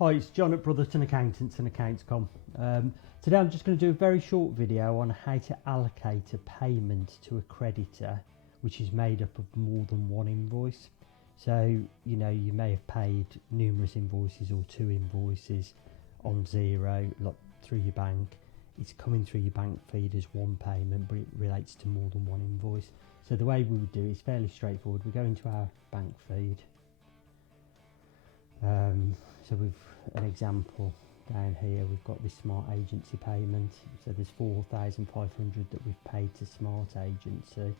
Hi, it's John at Brotherton-accountscom. Today I'm just going to do a very short video on how to allocate a payment to a creditor which is made up of more than one invoice. So, you know, you may have paid numerous invoices or two invoices on XERO, like through your bank. It's coming through your bank feed as one payment, but it relates to more than one invoice. So the way we would do it is fairly straightforward. We go into our bank feed. So we've an example down here. We've got this smart agency payment. So there's 4,500 that we've paid to smart agency.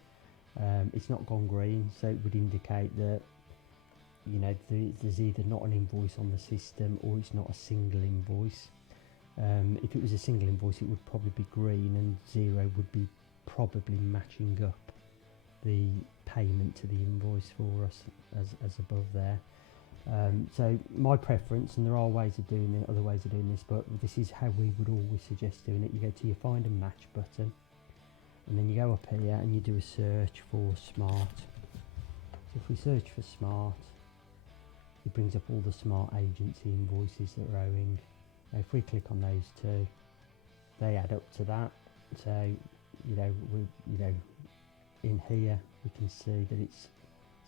It's not gone green, so it would indicate that, you know, there's either not an invoice on the system or it's not a single invoice. If it was a single invoice, it would probably be green, and XERO would be probably matching up the payment to the invoice for us as above there. So my preference, and there are ways of doing it, other ways of doing this, but this is how we would always suggest doing it. You go to your find and match button, and then you go up here and you do a search for smart. So if we search for smart, it brings up all the smart agency invoices that are owing. Now if we click on those two, they add up to that. So in here we can see that it's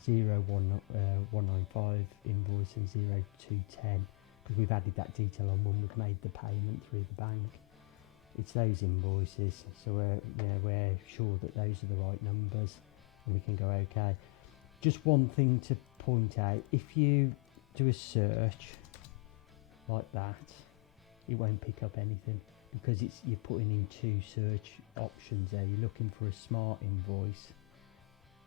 0195 invoice and 0210, because we've added that detail on when we've made the payment through the bank. It's those invoices, so we're sure that those are the right numbers, and we can go OK. Just one thing to point out: if you do a search like that, it won't pick up anything, because you're putting in two search options there. You're looking for a smart invoice,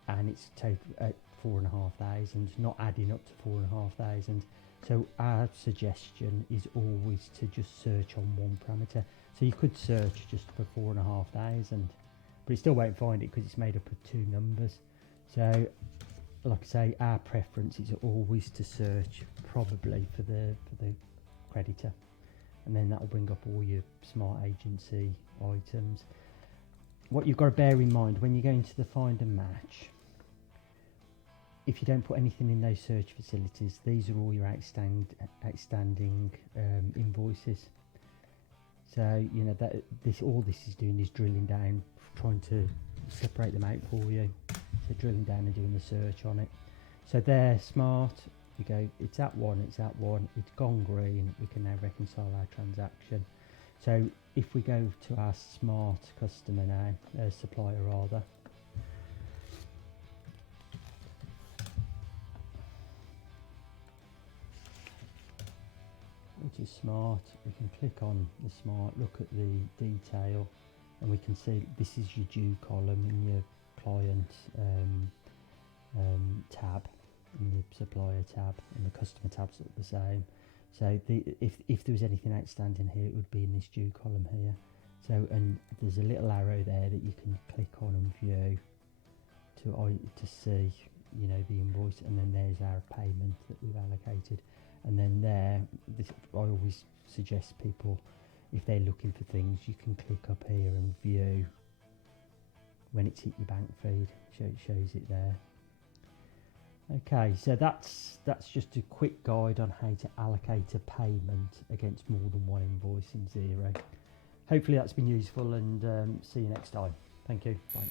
and it's at 4,500, not adding up to 4,500. So our suggestion is always to just search on one parameter. So you could search just for 4,500, but it still won't find it because it's made up of two numbers. So like I say, our preference is always to search probably for the creditor, and then that will bring up all your smart agency items. What you've got to bear in mind when you go into the find and match, if you don't put anything in those search facilities, these are all your outstanding invoices. So you know that all this is doing is drilling down, trying to separate them out for you. So drilling down and doing the search on it. So they're smart. We go, it's that one, it's gone green. We can now reconcile our transaction. So if we go to our smart customer now, supplier rather, which is smart, we can click on the smart, look at the detail, and we can see this is your due column in your client tab, in your supplier tab, and the customer tabs are the same. So if there was anything outstanding here, it would be in this due column here. So, and there's a little arrow there that you can click on and view to see, you know, the invoice, and then there's our payment that we've allocated. And then there, I always suggest people, if they're looking for things, you can click up here and view when it's hit your bank feed. It shows it there. Okay, so that's just a quick guide on how to allocate a payment against more than one invoice in XERO. Hopefully that's been useful, and see you next time. Thank you. Bye.